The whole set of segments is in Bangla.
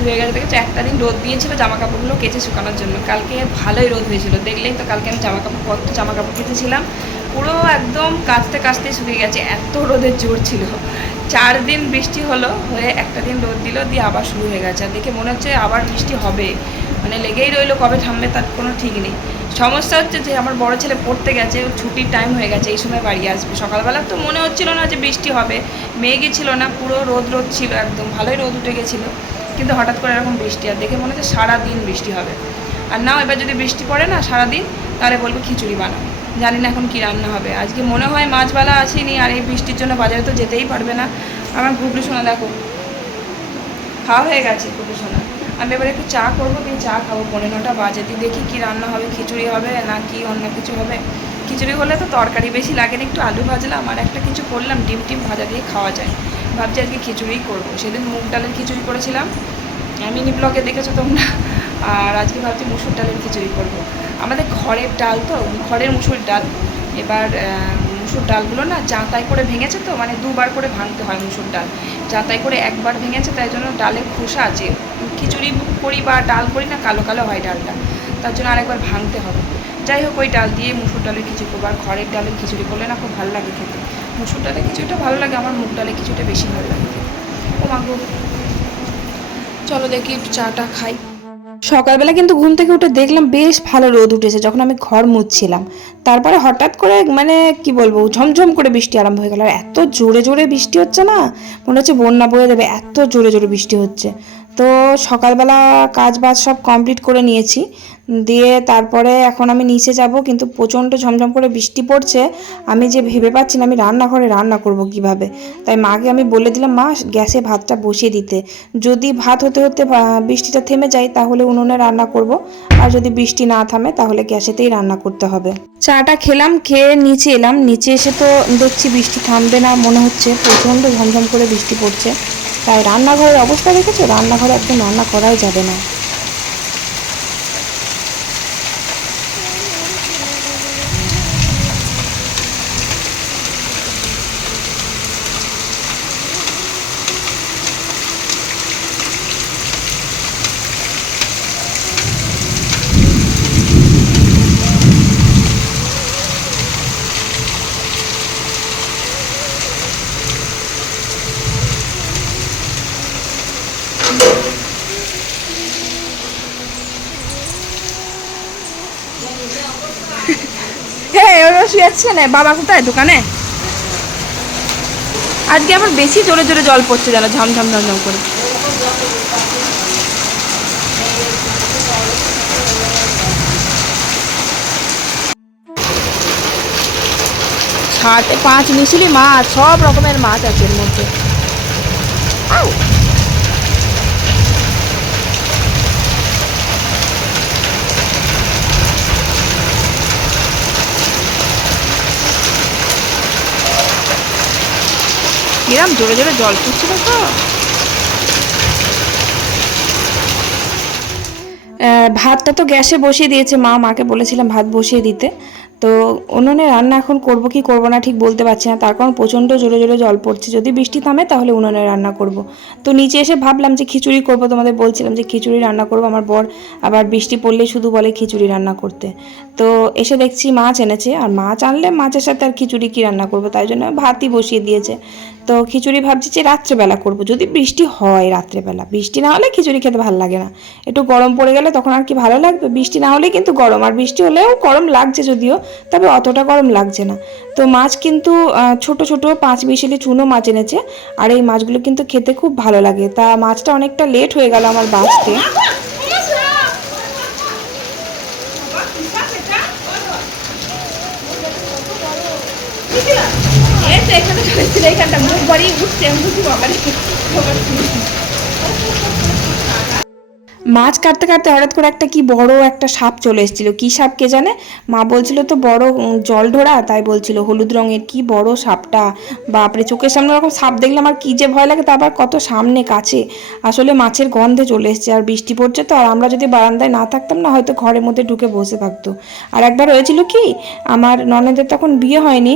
বৃষ্টি হয়ে গেছে। দেখেছ, একটা দিন রোদ দিয়েছিল জামা কাপড়গুলো কেচে শুকানোর জন্য। কালকে ভালোই রোদ হয়েছিল। দেখলেই তো কালকে আমি জামা কাপড় কত জামা কাপড় কেচেছিলাম। পুরো একদম কাচতে কাচতে শুকিয়ে গেছে। এত রোদের জোর ছিল। চার দিন বৃষ্টি হলো, হয়ে একটা দিন রোদ দিল, দিয়ে আবার শুরু হয়ে গেছে। আর দেখে মনে হচ্ছে আবার বৃষ্টি হবে। মানে লেগেই রইল, কবে থামবে তার কোনো ঠিক নেই। সমস্যা হচ্ছে যে আমার বড় ছেলে পড়তে গেছে ছুটির টাইম হয়ে গেছে, এই সময় বাড়ি আসবে। সকালবেলা তো মনে হচ্ছিল না যে বৃষ্টি হবে। মেঘই ছিল না, পুরো রোদ রোদ ছিল একদম। ভালোই রোদ উঠে গেছিল। কিন্তু হঠাৎ করে এরকম বৃষ্টি, আর দেখে মনে হচ্ছে সারাদিন বৃষ্টি হবে। আর নাও এবার যদি বৃষ্টি পড়ে না সারাদিন, তাহলে বলব খিচুড়ি বানাও। জানি না এখন কী রান্না হবে। আজকে মনে হয় মাছবালা আসেনি, আর এই বৃষ্টির জন্য বাজারে তো যেতেই পারবে না। আমার গুবলু সোনা দেখো, খাওয়া হয়ে গেছে গুবলু সোনা। আমি এবার একটু চা করব দিয়ে চা খাব। পনেরো নটা বাজে, দিয়ে দেখি কী রান্না হবে, খিচুড়ি হবে না কি অন্য কিছু হবে। খিচুড়ি হলে তো তরকারি বেশি লাগে না, একটু আলু ভাজলাম, আর একটা কিছু করলাম, ডিম টিম ভাজা দিয়ে খাওয়া যায়। ভাবছি আজকে খিচুড়িই করব। সেদিন মুগ ডালের খিচুড়ি করেছিলাম। মিনি ব্লগে দেখেছ তোমরা? আর আজকে ভাবছি মুসুর ডালের খিচুড়ি করব। আমাদের ঘরের ডাল তো, ঘরের মুসুর ডাল। এবার মুসুর ডালগুলো না যাতাই করে ভেঙেছে তো মানে দুবার করে ভাঙতে হয় মুসুর ডাল। যাতাই করে একবার ভেঙেছে, তাই জন্য ডালের খোসা আছে খিচুড়ি করি বা ডাল করি না, কালো কালো হয় ডালটা। তার জন্য আরেকবার ভাঙতে হবে। যাই হোক, ওই ডাল দিয়ে মুসুর ডালের খিচুড়ি করব। আর ঘরের ডালের খিচুড়ি করলে না খুব ভালো লাগে খেতে। মুসুর ডালের খিচুড়িটা ভালো লাগে, আমার মুগ ডালের খিচুড়িটা বেশি ভালো লাগে। ও মাগো চলো দেখি চাটা খাই। সকালবেলা কিন্তু ঘুম থেকে উঠে দেখলাম বেশ ভালো রোদ উঠেছে, যখন আমি ঘর মুছছিলাম। তারপরে হঠাৎ করে মানে কি বলব, ঝমঝম করে বৃষ্টি আরম্ভ হয়ে গেল। আর এত জোরে জোরে বৃষ্টি হচ্ছে না, মনে হচ্ছে বন্যা বয়ে দেবে, এত জোরে জোরে বৃষ্টি হচ্ছে। তো সকালবেলা কাজ বাজ সব কমপ্লিট করে নিয়েছি। দিয়ে তারপরে এখন আমি নিচে যাব, কিন্তু প্রচণ্ড ঝমঝম করে বৃষ্টি পড়ছে। আমি যে ভেবে পাচ্ছি না আমি রান্নাঘরে রান্না করব কীভাবে? তাই মাকে আমি বলে দিলাম, মা, গ্যাসে ভাতটা বসিয়ে দিতে। যদি ভাত হতে হতে বৃষ্টিটা থেমে যায়, তাহলে উনুনে রান্না করব। আর যদি বৃষ্টি না থামে, তাহলে গ্যাসেতেই রান্না করতে হবে। চাটা খেলাম, খেয়ে নিচে এলাম। নিচে এসে তো দেখছি বৃষ্টি থামবে না, মনে হচ্ছে প্রচণ্ড ঝমঝম করে বৃষ্টি পড়ছে। তাই রান্নাঘরের অবস্থা দেখেছ? রান্নাঘরে একদম রান্না করাই যাবে না। হ্যাঁ ওরা শুয়ে যাচ্ছে না বাবা কোথায় দোকানে? আজকে আবার বেশি জোরে জোরে জল পড়ছে যেন ঝমঝম ঝমঝম করে। সাথে পাঁচ মিশিলি মাছ, সব রকমের মাছ আছে এর মধ্যে। কিরাম জোরে জোরে জল পড়ছিল তো। ভাতটা তো গ্যাসে বসিয়ে দিয়েছে মা, মাকে বলেছিলাম ভাত বসিয়ে দিতে। তো উনুনে রান্না এখন করব কি করব না ঠিক বলতে পারছি না। তার কারণ প্রচণ্ড জোরে জোরে জল পড়ছে। যদি বৃষ্টি থামে তাহলে উনুনে রান্না করব। তো নিচে এসে ভাবলাম যে খিচুড়ি করব, তোমাদের বলছিলাম যে খিচুড়ি রান্না করব। আমার বর আবার বৃষ্টি পড়লেই শুধু বলে খিচুড়ি রান্না করতে। তো এসে দেখছি মাছ এনেছে। আর মাছ আনলে মাছের সাথে আর খিচুড়ি কি রান্না করব? তাই জন্য ভাতই বসিয়ে দিয়েছে। তো খিচুড়ি ভাবছি যে রাত্রেবেলা করব। যদি বৃষ্টি হয় রাত্রেবেলা, বৃষ্টি না হলে খিচুড়ি খেতে ভালো লাগে না। একটু গরম পড়ে গেলে তখন আর কি ভালো লাগবে? বৃষ্টি না হলে কিন্তু গরম। আর বৃষ্টি হলেও গরম লাগছে যদিও। তবে অতটা গরম লাগছে না। তো মাছ কিন্তু ছোট ছোট পাঁচ বিশেলি চুনো মাছ এনেছে, আর এই মাছগুলো কিন্তু খেতে খুব ভালো লাগে। তা মাছটা অনেকটা লেট হয়ে গেল আমার বাঁচতে। এখানে চলেছিল এখানটা মুখ বাড়িয়ে উঠছে, আমি বুঝি মাছ কাটতে কাটতে হঠাৎ করে একটা কি বড় একটা সাপ চলে এসেছিল। কি সাপ কে জানে? মা বলছিল তো বড় জল ঢোড়া, তাই বলছিল, হলুদ রঙের কি বড় সাপটা। বাপরে, চোখের সামনে ওরকম সাপ দেখলে আমার কি যে ভয় লাগে, তা আবার কত সামনে, কাছে। আসলে মাছের গন্ধে চলে এসছে, আর বৃষ্টি পড়ছে তো, আর আমরা যদি বারান্দায় না থাকতাম না, হয়তো ঘরের মধ্যে ঢুকে বসে থাকতো। আর একবার হয়েছিল কি, আমার ননদের তখন বিয়ে হয়নি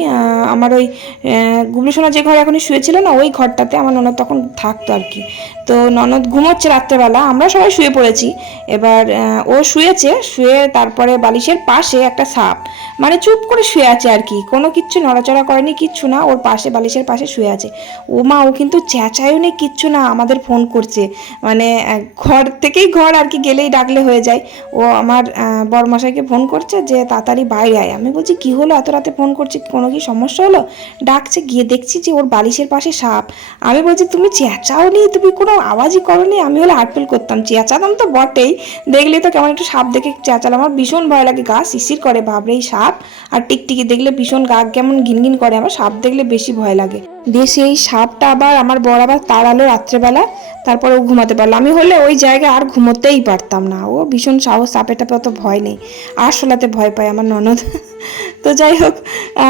আমার ওই গুবলু সোনা যে ঘরে এখনই শুয়েছিল না, ওই ঘরটাতে আমার ননদ তখন থাকতো আর কি। তো ননদ ঘুমোচ্ছে রাত্রেবেলা আমরা সবাই শুয়ে পড়েছি। এবার ও শুয়েছে শুয়ে তারপরে বালিশের পাশে একটা সাপ। মানে চুপ করে শুয়ে আছে আর কি কোনো কিচ্ছু নড়াচড়া করেনি কিচ্ছু না ওর পাশে বালিশের পাশে শুয়ে আছে। ও মা ও কিন্তু চেঁচায়ও নেই কিচ্ছু না আমাদের ফোন করছে। মানে ঘর থেকেই ঘর আর কি গেলেই ডাকলে হয়ে যায়। ও আমার আহ, বড়মশাইকে ফোন করছে যে তাড়াতাড়ি বাইরে আয়। আমি বলছি কি হলো? এত রাতে ফোন করছি কোনো কি সমস্যা হলো? ডাকছে গিয়ে দেখছি যে ওর বালিশের পাশে সাপ। আমি বলছি তুমি চেঁচাও নেই তুমি কোনো আওয়াজই করনি, আমি হলে হাটফেল করতাম। চেঁচাতাম তো বটেই। দেখলে তো কেমন একটু সাপ দেখে চেঁচালাম। আমার ভীষণ ভয় লাগে গা, শিশির করে, বাবরে এই সাপ। আর টিকটিকি দেখলে ভীষণ গা কেমন ঘিনঘিন করে, আমার সাপ দেখলে বেশি ভয় লাগে। দিয়ে সেই সাপটা আবার আমার বড় আবার তাড়ালো রাত্রেবেলা, তারপরে ও ঘুমাতে পারল। আমি হলে ওই জায়গায় আর ঘুমোতেই পারতাম না। ও ভীষণ সাহস সাপে টাপে অত ভয় নেই। আর শোলাতে ভয় পায় আমার ননদ। তো যাই হোক,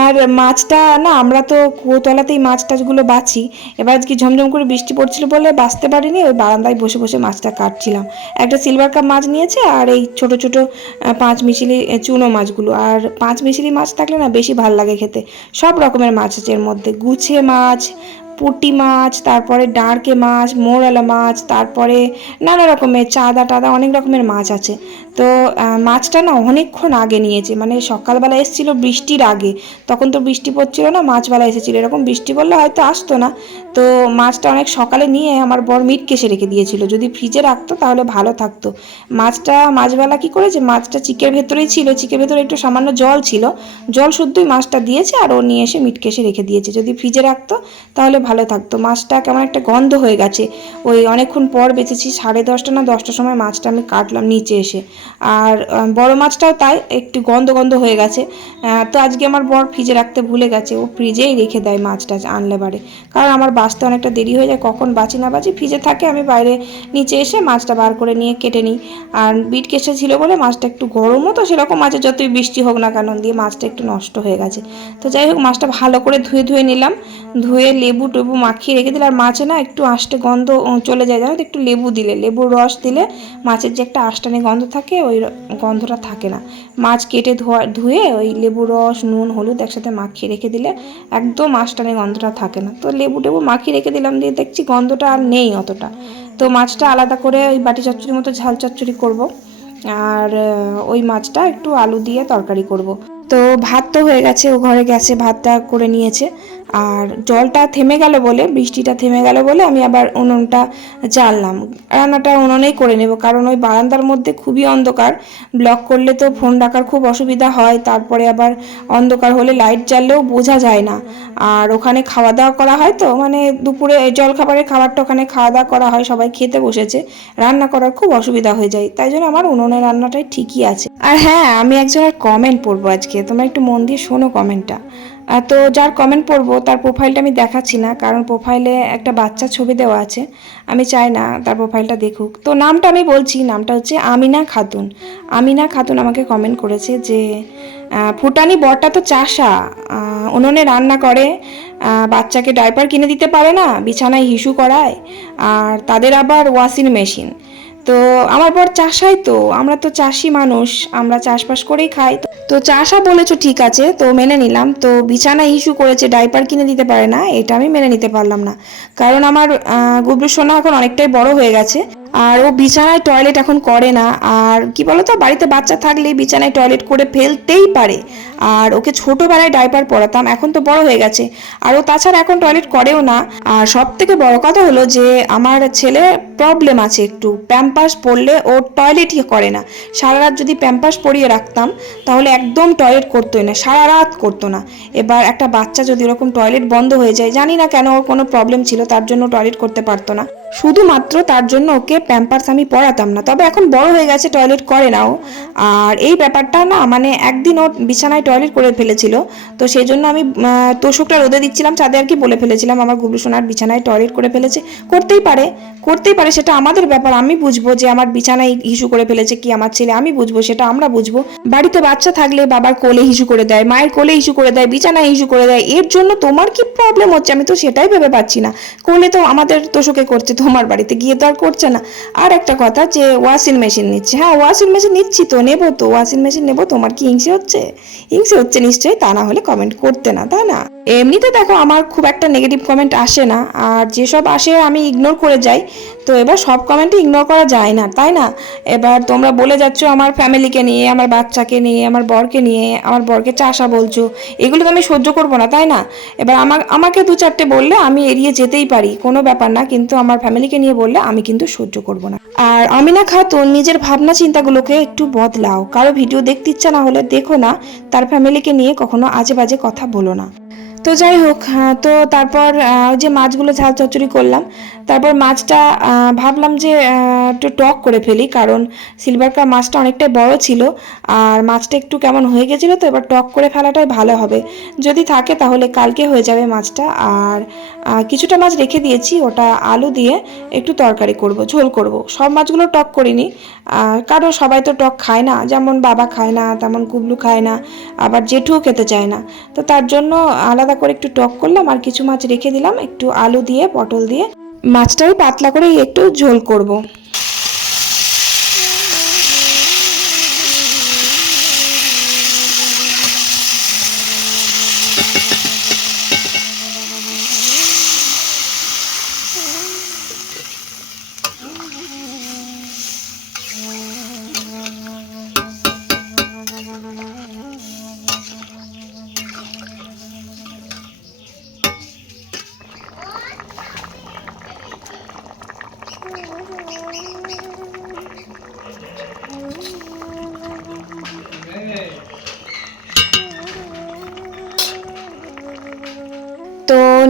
আর মাছটা না, আমরা তো কুয়োতলাতেই মাছ টাছগুলো বাছি। এবার আজকে ঝমঝম করে বৃষ্টি পড়ছিল বলে বাঁচতে পারিনি, ওই বারান্দায় বসে বসে মাছটা কাটছিলাম। একটা সিলভার কাপ মাছ নিয়েছে আর এই ছোট ছোট পাঁচ মিশিলি চুনো মাছগুলো। আর পাঁচ মিশিলি মাছ থাকলে না বেশি ভালো লাগে খেতে। সব রকমের মাছ আছে এর মধ্যে। গুছে মাছ পুঁটি মাছ, তারপরে ডাঁড়কে মাছ, মোরলা মাছ, তারপরে নানা রকমের চাঁদা টাদা অনেক রকমের মাছ আছে। তো মাছটা না অনেকক্ষণ আগে নিয়েছে মানে সকালবেলা এসেছিল বৃষ্টির আগে। তখন তো বৃষ্টি পড়ছিল না, মাছবেলা এসেছিল। এরকম বৃষ্টি পড়লে হয়তো আসতো না। তো, মাছটা অনেক সকালে নিয়ে আমার বর মিট কেসে রেখে দিয়েছিল। যদি ফ্রিজে রাখতো তাহলে ভালো থাকতো। মাছটা, মাছবেলা কি করেছে? মাছটা চিকের ভেতরেই ছিল। চিকের ভেতরে একটু সামান্য জল ছিল। জল শুদ্ধই মাছটা দিয়েছে আর ও নিয়ে এসে মিট কেসে রেখে দিয়েছে। যদি ফ্রিজে রাখতো তাহলে ভালো থাকতো। মাছটা কেমন একটা গন্ধ হয়ে গেছে। ওই অনেকক্ষণ পর বেঁচেছি, সাড়ে দশটা না দশটার সময় মাছটা আমি কাটলাম নিচে এসে। আর বড় মাছটাও তাই, একটু গন্ধ গন্ধ হয়ে গেছে। তো আজকে আমার বর ফ্রিজে রাখতে ভুলে গেছে। ও ফ্রিজেই রেখে দেয় মাছটা আনলে বারে কারণ আমার বাঁচতে অনেকটা দেরি হয়ে যায়, কখন বাঁচি না বাঁচি ফ্রিজে থাকে, আমি বাইরে নিচে এসে মাছটা বার করে নিয়ে কেটে নিই। আর বিট কেসে ছিল বলে মাছটা একটু গরমও তো সেরকম আছে যতই বৃষ্টি হোক না কেন দিয়ে মাছটা একটু নষ্ট হয়ে গেছে। তো যাই হোক, মাছটা ভালো করে ধুয়ে ধুয়ে নিলাম। ধুয়ে লেবু টেবু মাখিয়ে রেখে দিলে, আর মাছে না একটু আষ্টে গন্ধ চলে যায়। জানো তো, একটু লেবু দিলে লেবুর রস দিলে মাছের যে একটা আষ্টানি গন্ধ থাকে, ওই গন্ধটা থাকে না। মাছ কেটে ধোয়া, ধুয়ে ওই লেবু রস, নুন, হলুদ একসাথে মাখিয়ে রেখে দিলে একদম আষ্টানি গন্ধটা থাকে না। তো লেবু টেবু মাখিয়ে রেখে দিলাম, দিয়ে দেখছি গন্ধটা আর নেই অতটা। তো মাছটা আলাদা করে ওই বাটি চচ্চড়ির মতো ঝাল চচ্চড়ি করব। আর ওই মাছটা একটু আলু দিয়ে তরকারি করব। তো ভাত তো হয়ে গেছে, ও ঘরে গেছে, ভাতটা করে নিয়েছে। আর জলটা থেমে গেল বলে, বৃষ্টিটা থেমে গেল বলে আমি আবার উনুনটা জ্বাললাম। রান্নাটা উনুনেই করে নেব কারণ ওই বারান্দার মধ্যে খুবই অন্ধকার। ব্লক করলে তো ফোন রাখার খুব অসুবিধা হয়, তারপরে আবার অন্ধকার হলে লাইট জ্বাললেও বোঝা যায় না। আর ওখানে খাওয়া দাওয়া করা হয় তো মানে দুপুরে জল খাবারের খাবারটা ওখানে খাওয়া দাওয়া করা হয়, সবাই খেতে বসেছে। রান্না করার খুব অসুবিধা হয়ে যায়, তাই জন্য আমার উনুনের রান্নাটাই ঠিকই আছে। আর হ্যাঁ আমি একজনের কমেন্ট পড়ব আজকে, তোমরা একটু মন দিয়ে শোনো কমেন্টটা তো যার কমেন্ট পড়ব, তার প্রোফাইলটা আমি দেখাচ্ছি না, কারণ প্রোফাইলে একটা বাচ্চা ছবি দেওয়া আছে, আমি চাই না তার প্রোফাইলটা দেখুক। তো নামটা আমি বলছি, নামটা হচ্ছে আমিনা খাতুন। আমিনা খাতুন আমাকে কমেন্ট করেছে যে ফুটানি বরটা তো চাষা উনুনে রান্না করে বাচ্চাকে ডাইপার কিনে দিতে পারে না, বিছানায় হিসু করায়, আর তাদের আবার ওয়াশিং মেশিন তো আমার বর চাষাই তো, আমরা তো চাষি মানুষ, আমরা চাষবাস করেই খাই। তো চাষা বলেছ ঠিক আছে, তো মেনে নিলাম। তো বিছানা ইস্যু করেছে, ডাইপার কিনে দিতে পারে না, এটা আমি মেনে নিতে পারলাম না। কারণ আমার গুবলু সোনা এখন অনেকটাই বড় হয়ে গেছে। আর ও বিছানায় টয়লেট এখন করে না। আর কি বলতো, বাড়িতে বাচ্চা থাকলে বিছানায় টয়লেট করে ফেলতেই পারে। আর ওকে ছোটবেলায় ডাইপার পরাতাম, এখন তো বড় হয়ে গেছে। আর ও তাছাড়া এখন টয়লেট করেও না। আর সব থেকে বড় কথা হলো যে, আমার ছেলে প্রবলেম আছে একটু। প্যাম্পাস পরলে ও টয়লেটই করে না। সারা রাত যদি প্যাম্পাস পরিয়ে রাখতাম, তাহলে একদম টয়লেট করতোই না, সারা রাত করতো না। এবার একটা বাচ্চা যদি ওরকম টয়লেট বন্ধ হয়ে যায়, জানি না কেন ওর কোনো প্রবলেম ছিল, তার জন্য টয়লেট করতে পারতো না। শুধুমাত্র তার জন্য ওকে প্যাম্পার্স আমি পরাতাম না। তবে এখন বড় হয়ে গেছে টয়লেট করে নাও। আর এই ব্যাপারটা না মানে একদিন ওর বিছানায় টয়লেট করে ফেলেছিল। তো সেই জন্য আমি তোষকটা রোদে দিচ্ছিলাম চাঁদে আর কি বলে ফেলেছিলাম, আমার গুবলু সোনার বিছানায় টয়লেট করে ফেলেছে। করতেই পারে করতেই পারে, সেটা আমাদের ব্যাপার, আমি বুঝব যে আমার বিছানায় হিসু করে ফেলেছে কি আমার ছেলে, আমি বুঝব, সেটা আমরা বুঝব। বাড়িতে বাচ্চা থাকলে বাবার কোলে হিসু করে দেয়, মায়ের কোলে হিসু করে দেয়, বিছানায় হিসু করে দেয়, এর জন্য তোমার কি প্রবলেম হচ্ছে? আমি তো সেটাই ভেবে পাচ্ছি না। কোলে তো আমাদের তোষকে করছে তোমার বাড়িতে গিয়ে তো আর করছে না। আর একটা কথা যে ওয়াশিং মেশিন নিচ্ছে। হ্যাঁ ওয়াশিং মেশিন নিচ্ছি তো, নেব তো। ওয়াশিং মেশিন নেব, তোমার কি হিংসে হচ্ছে? হিংসে হচ্ছে নিশ্চয়ই, তা না হলে কমেন্ট করতে না, তাই না? এমনিতে দেখো আমার খুব একটা নেগেটিভ কমেন্ট আসে না, আর যেসব আসে আমি ইগনোর করে যাই, তো এবার সব কমেন্টই ইগনোর করা যায় না, তাই না? এবার তোমরা বলে যাচ্ছ আমার ফ্যামিলিকে নিয়ে, আমার বাচ্চাকে নিয়ে, আমার বরকে নিয়ে, আমার বরকে চাষা বলছো, এগুলো তো আমি সহ্য করব না, তাই না? এবার আমার আমাকে দু চারটে বললে আমি এড়িয়ে যেতেই পারি, কোনো ব্যাপার না, কিন্তু আমার ফ্যামিলিকে নিয়ে বললে আমি কিন্তু সহ্য করব না। আর আমিনা খাতুন নিজের ভাবনা চিন্তাগুলোকে একটু বদলাও, কারও ভিডিও দেখতে ইচ্ছা না হলে দেখো না, তার ফ্যামিলিকে নিয়ে কখনো আজে বাজে কথা বলো না। তো যাই হোক হ্যাঁ, তো তারপর যে মাছগুলো ঝাল চচ্চড়ি করলাম। তারপর মাছটা ভাবলাম যে একটু টক করে ফেলি, কারণ সিলভার কাপ মাছটা অনেকটাই বড় ছিল, আর মাছটা একটু কেমন হয়ে গেছিল তো, এবার টক করে ফেলাটাই ভালো হবে। যদি থাকে তাহলে কালকে হয়ে যাবে মাছটা, আর কিছুটা মাছ রেখে দিয়েছি, ওটা আলু দিয়ে একটু তরকারি করব, ঝোল করব। সব মাছগুলো টক করিনি কারণ সবাই তো টক খায় না, যেমন বাবা খায় না, তেমন কুবলু খায় না, আবার জেঠুও খেতে চায় না। তো তার জন্য আলাদা করে একটু টক করলাম, আর কিছু মাছ রেখে দিলাম, একটু আলু দিয়ে, পটল দিয়ে। মাছটাও পাতলা করে একটু ঝোল করব।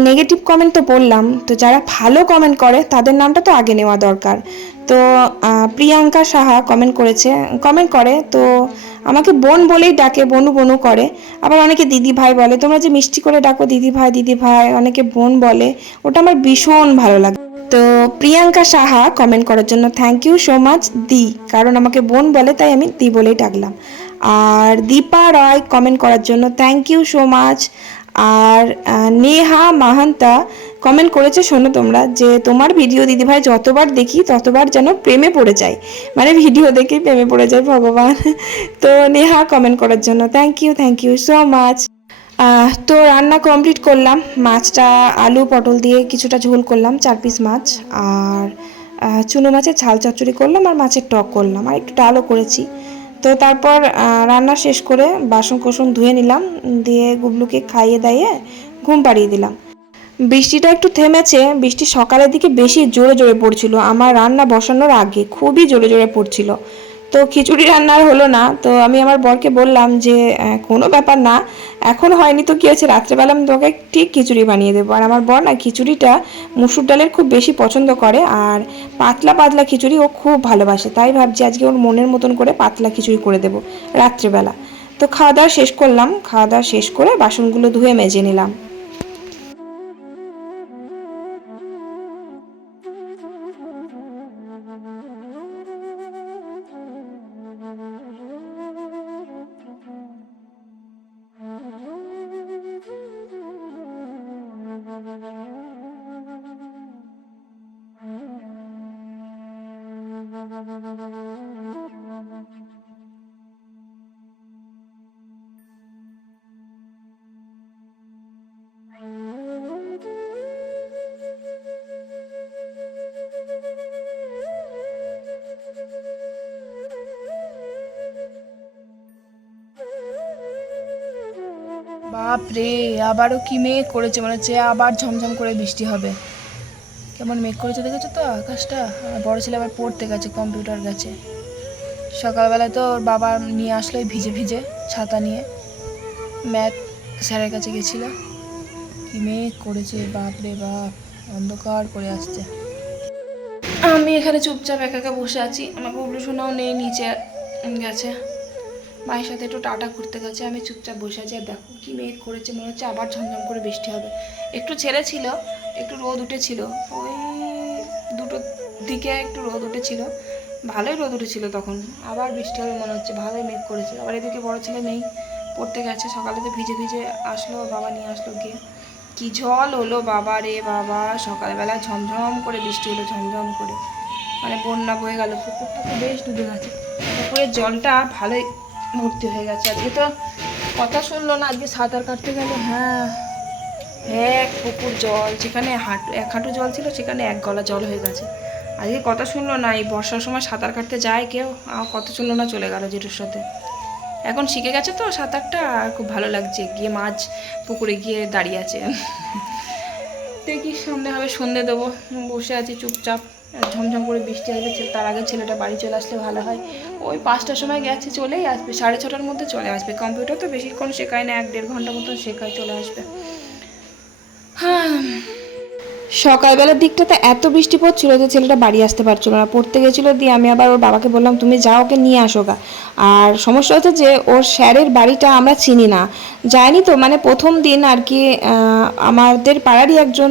নেগেটিভ কমেন্ট তো বললাম, তো যারা ভালো কমেন্ট করে, তাদের নামটা তো আগে নেওয়া দরকার। তো প্রিয়াঙ্কা সাহা কমেন্ট করেছে কমেন্ট করে, তো আমাকে বোন বলেই ডাকে, বনু বনু করে। আবার অনেকে দিদি ভাই বলে, তোমরা যে মিষ্টি করে ডাকো দিদি ভাই দিদি ভাই, অনেকে বোন বলে, ওটা আমার ভীষণ ভালো লাগে। তো প্রিয়াঙ্কা সাহা কমেন্ট করার জন্য থ্যাংক ইউ সো মাচ দি। কারণ আমাকে বোন বলে, তাই আমি দি বলেই ডাকলাম। আর দীপা রয় কমেন্ট করার জন্য থ্যাংক ইউ সো মাচ আর নেহা মাহান্তা কমেন্ট করেছে, শোনো তোমরা, যে তোমার ভিডিও দিদিভাই যতবার দেখি ততবার যেন প্রেমে পড়ে যায়। মানে ভিডিও দেখেই প্রেমে পড়ে যায় ভগবান। তো নেহা কমেন্ট করার জন্য thank you thank you so much তো রান্না কমপ্লিট করলাম। মাছটা আলু, পটল দিয়ে কিছুটা ঝোল করলাম, চার পিস মাছ। আর চুনো মাছের ঝাল চচ্চড়ি করলাম আর মাছের টক করলাম। আর একটু ডালও করেছি। তো তারপর রান্না শেষ করে বাসন কোসন ধুয়ে নিলাম, দিয়ে গুবলুকে খাইয়ে দাইয়ে ঘুম পাড়িয়ে দিলাম। বৃষ্টিটা একটু থেমেছে, বৃষ্টি সকালের দিকে বেশি জোরে জোরে পড়ছিল। আমার রান্না বসানোর আগে খুবই জোরে জোরে পড়ছিল। তো খিচুড়ি রান্নার হলো না। তো আমি আমার বরকে বললাম যে কোনো ব্যাপার না। এখন হয়নি তো কী হয়েছে? রাত্রেবেলা আমি তোকে ঠিক খিচুড়ি বানিয়ে দেবো। আর আমার বর না খিচুড়িটা মুসুর ডালের খুব বেশি পছন্দ করে আর পাতলা পাতলা খিচুড়ি ও খুব ভালোবাসে। তাই ভাবছি আজকে ওর মনের মতন করে পাতলা খিচুড়ি করে দেবো রাত্রেবেলা। তো খাওয়া দাওয়া শেষ করলাম। খাওয়া দাওয়া শেষ করে বাসনগুলো ধুয়ে মেজে নিলাম। বাপ রে আবারও কি মেঘ করেছে মনে হচ্ছে? আবার ঝমঝম করে বৃষ্টি হবে। কেমন মেঘ করেছে দেখেছ তো আকাশটা? আমার বড় ছেলে আবার পড়তে গেছে কম্পিউটার গেছে। সকালবেলায় তো ওর বাবা নিয়ে আসলো ভিজে ভিজে ছাতা নিয়ে। ম্যাথ স্যারের কাছে গেছিল। কি মেঘ করেছে বাপ রে বাপ, অন্ধকার করে আসছে। আমি এখানে চুপচাপ একা একা বসে আছি। আমার ববলু শোনাও নেই, নিচে গেছে। মায়ের সাথে একটু টাটা ঘুরতে গেছে, আমি চুপচাপ বসে আছি। আর দেখো কি মেঘ করেছে, মনে হচ্ছে আবার ঝমঝম করে বৃষ্টি হবে। একটু ছেড়ে ছিল, একটু রোদ উঠেছিল। ওই দুটো দিকে একটু রোদ উঠেছিল। ভালোই রোদ উঠেছিল তখন। আবার বৃষ্টি হবে মনে হচ্ছে, ভালোই মেঘ করেছে। আবার এদিকে বড় ছেলে নেই পড়তে গেছে, সকালে তো ভিজে ভিজে আসলো, বাবা নিয়ে আসলো গিয়ে। কি জল হলো বাবা রে বাবা, সকালবেলা ঝমঝম করে বৃষ্টি হলো, ঝমঝম করে। মানে বন্যা বয়ে গেল, পুকুরটা তো বেশ ডুবে গেছে। পুকুরের জলটা ভালোই ভর্তি হয়ে গেছে। আজকে তো কথা শুনলো না, আজকে সাঁতার কাটতে গেল। হ্যাঁ এক পুকুর জল, যেখানে হাঁটু, এক হাঁটু জল ছিল, সেখানে এক গলা জল হয়ে গেছে। আজকে কথা শুনলো না, এই বর্ষার সময় সাঁতার কাটতে যায় কেউ? আর কথা শুনলো না, চলে গেল জেঠুর সাথে। এখন শিখে গেছে তো সাঁতারটা, আর খুব ভালো লাগছে। গিয়ে মাছ পুকুরে গিয়ে দাঁড়িয়ে আছে। দেখি সন্ধে হবে, সন্ধে দেবো। বসে আছি চুপচাপ। ঝমঝম করে বৃষ্টি আসবে তার আগে ছেলেটা বাড়ি চলে আসলে ভালো হয়। ওই পাঁচটার সময় গেছে, চলেই আসবে, সাড়ে ছটার মধ্যে চলে আসবে। কম্পিউটার তো বেশিক্ষণ শেখায় না, এক দেড় ঘণ্টা মতন শেখায়, চলে আসবে। হ্যাঁ সকালবেলার দিকটাতে এত বৃষ্টি পড়ছিল যে ছেলেটা বাড়ি আসতে পারছিল না। পড়তে গেছিল দিয়ে আমি আবার ওর বাবাকে বললাম, তুমি যাও, ওকে নিয়ে আসো গা। আর সমস্যা হচ্ছে যে ওর স্যারের বাড়িটা আমরা চিনি না। যায়নি তো মানে প্রথম দিন আর কি আমাদের পাড়ারই একজন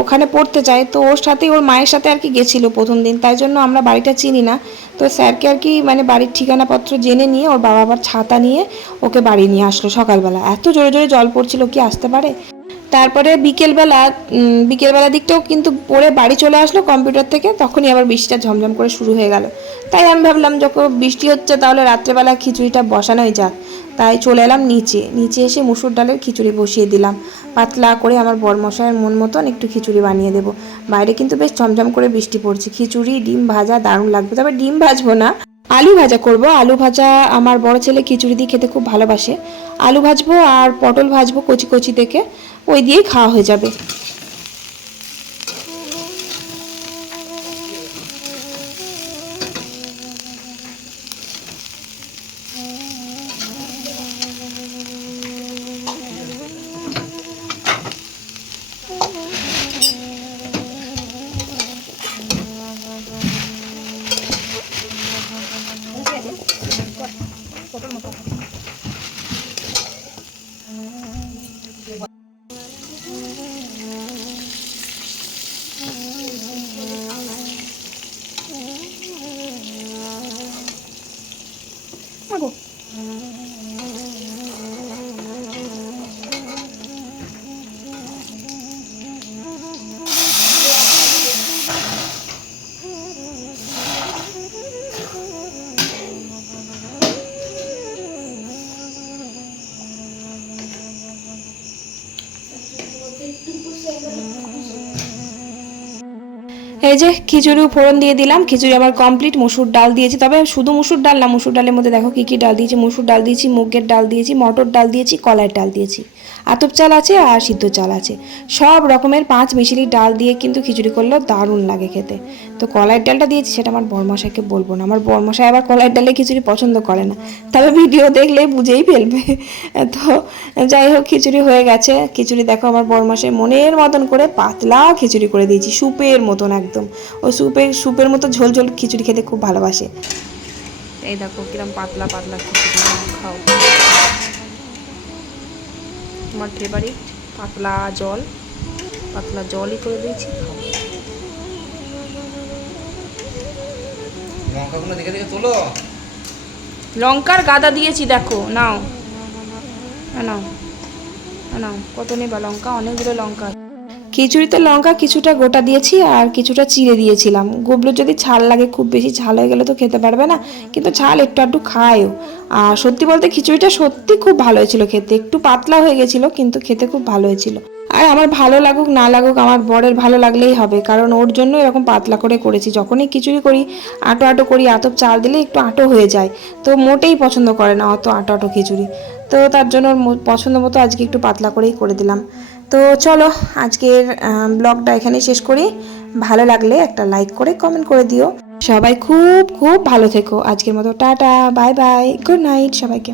ওখানে পড়তে যায়। তো ওর সাথে ওর মায়ের সাথে আর কি গেছিল প্রথম দিন, তাই জন্য আমরা বাড়িটা চিনি না। তো স্যারকে আর কি মানে বাড়ির ঠিকানাপত্র জেনে নিয়ে ওর বাবা আবার ছাতা নিয়ে ওকে বাড়ি নিয়ে আসলো সকালবেলা। এত জোরে জোরে জল পড়ছিল, কি আসতে পারে? তারপরে বিকেলবেলা বিকেলবেলা দিকটাও কিন্তু পরে বাড়ি চলে আসলো কম্পিউটার থেকে, তখনই আবার বৃষ্টিটা ঝমঝম করে শুরু হয়ে গেল। তাই আমি ভাবলাম, যখন বৃষ্টি হচ্ছে তাহলে রাত্রেবেলা খিচুড়িটা বসানোই যাক। তাই চলে এলাম নিচে। নিচে এসে মুসুর ডালের খিচুড়ি বসিয়ে দিলাম। পাতলা করে আমার বরমশায়ের মন মতন একটু খিচুড়ি বানিয়ে দেবো। বাইরে কিন্তু বেশ ঝমঝম করে বৃষ্টি পড়ছে। খিচুড়ি, ডিম ভাজা দারুণ লাগবে। তবে ডিম ভাজবো না, আলু ভাজা করব। আলু ভাজা আমার বড় ছেলে খিচুড়ি দিয়ে খেতে খুব ভালোবাসে। আলু ভাজবো আর পটল ভাজবো কচি কচি থেকে ওই দিয়েই খাওয়া হয়ে যাবে। এই যে খিচুড়ি ফোড়ন দিয়ে দিলাম, খিচুড়ি আমার কমপ্লিট মুসুর ডাল দিয়েছি। তবে শুধু মুসুর ডাল না, মুসুর ডালের মধ্যে দেখো কী কী ডাল দিয়েছি, মুসুর ডাল দিয়েছি, মুগের ডাল দিয়েছি, মটর ডাল দিয়েছি কলার ডাল দিয়েছি। আতপ চাল আছে আর সিদ্ধ চাল আছে। সব রকমের পাঁচ মিশিলি ডাল দিয়ে কিন্তু খিচুড়ি করলেও দারুণ লাগে খেতে। তো কলার ডালটা দিয়েছি, সেটা আমার বরমশাইকে বলব না। আমার বরমশাই আবার কলার ডালে খিচুড়ি পছন্দ করে না। তবে ভিডিও দেখলে বুঝেই ফেলবে। তো যাই হোক, খিচুড়ি হয়ে গেছে। খিচুড়ি দেখো, আমার বরমশাই মনের মতন করে পাতলা খিচুড়ি করে দিয়েছি, সুপের মতন একদম। ও সুপের সুপের মতো ঝোল ঝোল খিচুড়ি খেতে খুব ভালোবাসে। এই দেখো, কিরম পাতলা পাতলা খিচুড়ি, খাও। তোমার ফেভারিট পাতলা জল। পাতলা জলই করে দিয়েছি। খাও লঙ্কাগুলো দেখে দেখে তোলো। লঙ্কার গাদা দিয়েছি দেখো নাও। নাও নাও কত নেবা? লঙ্কা অনেকগুলো লঙ্কা। খিচুড়িতে লঙ্কা কিছুটা গোটা দিয়েছি আর কিছুটা চিড়ে দিয়েছিলাম। গুবলুর যদি ছাল লাগে, খুব বেশি ঝাল হয়ে গেলে তো খেতে পারবে না, কিন্তু ছাল একটু একটু খায়ও। আর সত্যি বলতে খিচুড়িটা সত্যি খুব ভালো হয়েছিল খেতে। একটু পাতলা হয়ে গেছিল, কিন্তু খেতে খুব ভালো হয়েছিল। আর আমার ভালো লাগুক, না লাগুক, আমার বরের ভালো লাগলেই হবে, কারণ ওর জন্য এরকম পাতলা করে করেছি। যখনই খিচুড়ি করি, আটো আটো করি, আতপ চাল দিলে একটু আটো হয়ে যায়। তো মোটেই পছন্দ করে না অত আটো আটো খিচুড়ি। তো তার জন্য ওর পছন্দ মতো আজকে একটু পাতলা করেই করে দিলাম। তো চলো, আজকের ব্লগটা এখানে শেষ করি। ভালো লাগলে একটা লাইক করে কমেন্ট করে দিও। সবাই খুব খুব ভালো থেকো। আজকের মতো tata, bye bye, good night সবাইকে।